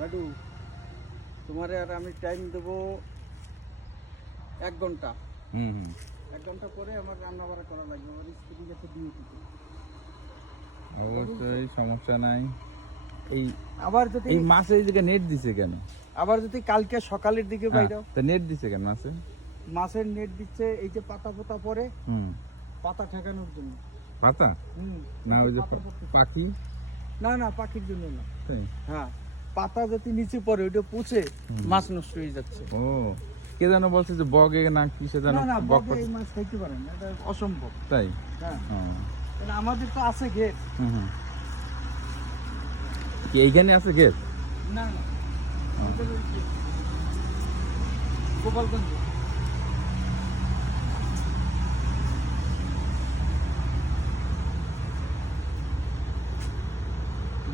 লাডু তোমারে আর আমি টাইম দেবো 1 ঘন্টা। হুম হুম 1 ঘন্টা পরে আমার রান্না বাড়া করা লাগবে, আমার স্ত্রী গেছে ডিউটিতে। অবশ্যই সমস্যা নাই। এই আবার যদি এই মাছে এই জায়গায় নেট দিছে কেন? আবার যদি কালকে সকালের দিকে বাইরাও, তা নেট দিছে কেন মাছে? মাছের নেট দিচ্ছে এই যে পাতা পোতা পরে, হুম পাতা ঠেকানোর জন্য। পাতা হুম না ওই যে পাতা পড়তেছে। পাখি? না না, পাখির জন্য না। তাই? হ্যাঁ, পাতা যদি নিচে পড়ে ওইটা পুছে মাছ নষ্ট হয়ে যাচ্ছে। ও কে যেন বলছে যে বগে না কিসে যেন না না, বক বগে এই মাছ খাইতে পারে না, এটা অসম্ভব। তাই? হ্যাঁ, ও কারণ আমাদের তো আছে ঘের। হুম হুম কি এইখানে আছে গেট? না না, আমাদের ওই যে গোপালগঞ্জ।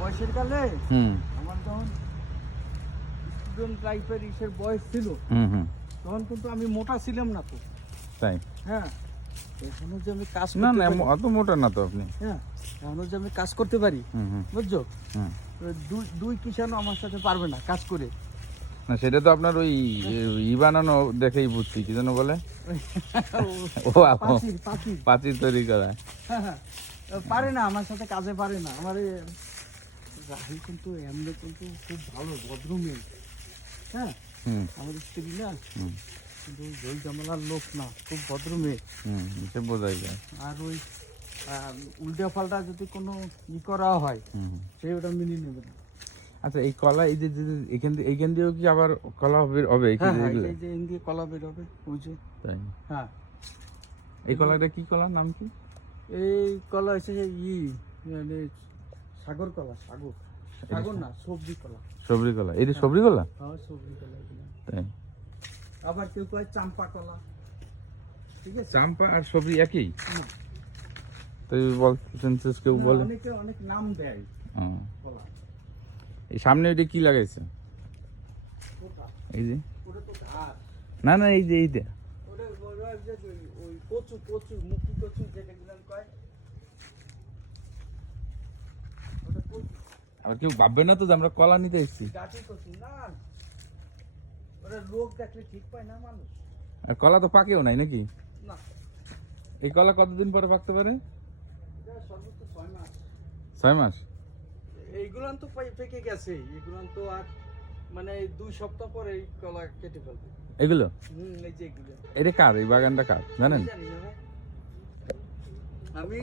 বয়সের কালে হুম আমার যখন স্টুডেন্ট লাইফের ইসের বয়স ছিল, হুম হুম তখন কিন্তু আমি মোটা ছিলাম না তো। তাই? হ্যাঁ, এখনো যে আমি কাজ না করতে না পারি, অত মোটা না তো আপনি। হ্যাঁ এখনো যে আমি কাজ করতে পারি, হুম হুম বুঝছো? হুম ওই দুই কিষানও আমার সাথে পারবে না কাজ করে। না সেটা তো আপনার ওই বানানো দেখেই বুঝছি কি যেন বলে ও পাখির পাখির পাচির তৈরি করা। হ্যাঁ, হ্যাঁ, পারে না আমার সাথে কাজে পারে না। আমার রাহুল কিন্তু এমনি কিন্তু খুব ভালো ভদ্র মেয়ে। হ্যাঁ, হুম আমাদের স্ত্রী না, হুম কিন্তু ওই জামালার লোক না, খুব ভদ্র মেয়ে। হুম সে বোঝাই যায়। আর ওই উল্টা পাল্টা যদি কোনো করা হয়, হুম হুম। সে ওটা মেনে নেবে না। আচ্ছা এই কলা এই যে এইখান দিয়েও কি আবার কলা হবে কি হ্যাঁ হ্যাঁ, এগুলো? এই যে ইন্দিয়ে কলা বেরোবে ওই যে। তাই? হ্যাঁ, এই কলাটা কি কলার নাম কি? এই কলা হচ্ছে যে মানে সাগর কলা, সাগর সাগর না, সবজি কলা। সবরি কলা? এই যে সবরি কলা? হ্যাঁ, সবজি কলা এগুলো। তাই? আবার কেউ কয় চাম্পা কলা, ঠিক আছে? চাম্পা আর সবরি একই? না, তো বলছেন কেউ না, বলে অনেকে অনেক নাম দেয় ও, কলা। এই সামনে ওইটা কি লাগাইছে? ওটা এই যে ওটা তো ঘাস। না না এই যে এইটা ওটা ওরা যে ওই কচু কচু মুখি কচু যেটা গুলান কয়, ওটা কচু, আবার কেউ ভাববে না তো যে আমরা কলা নিতে এসেছি। গাছি কচু না। ওরা রোগ দেখলে ঠিক পায় না মানুষ। আর কলা তো পাকেও নাই নাকি? না, এই কলা কতদিন পরে পাকতে পারে? এটা সর্বোচ্চ 6 মাস। 6 মাস? এইগুলান তো পেকে গেছে, এগুলান তো আর মানে 2 সপ্তাহ পরে এই কলা কেটে ফেলবে। এগুলো এই যে এগুলো এটা কার? এই বাগানটা কার জানেন? জানি না ভাই। আমি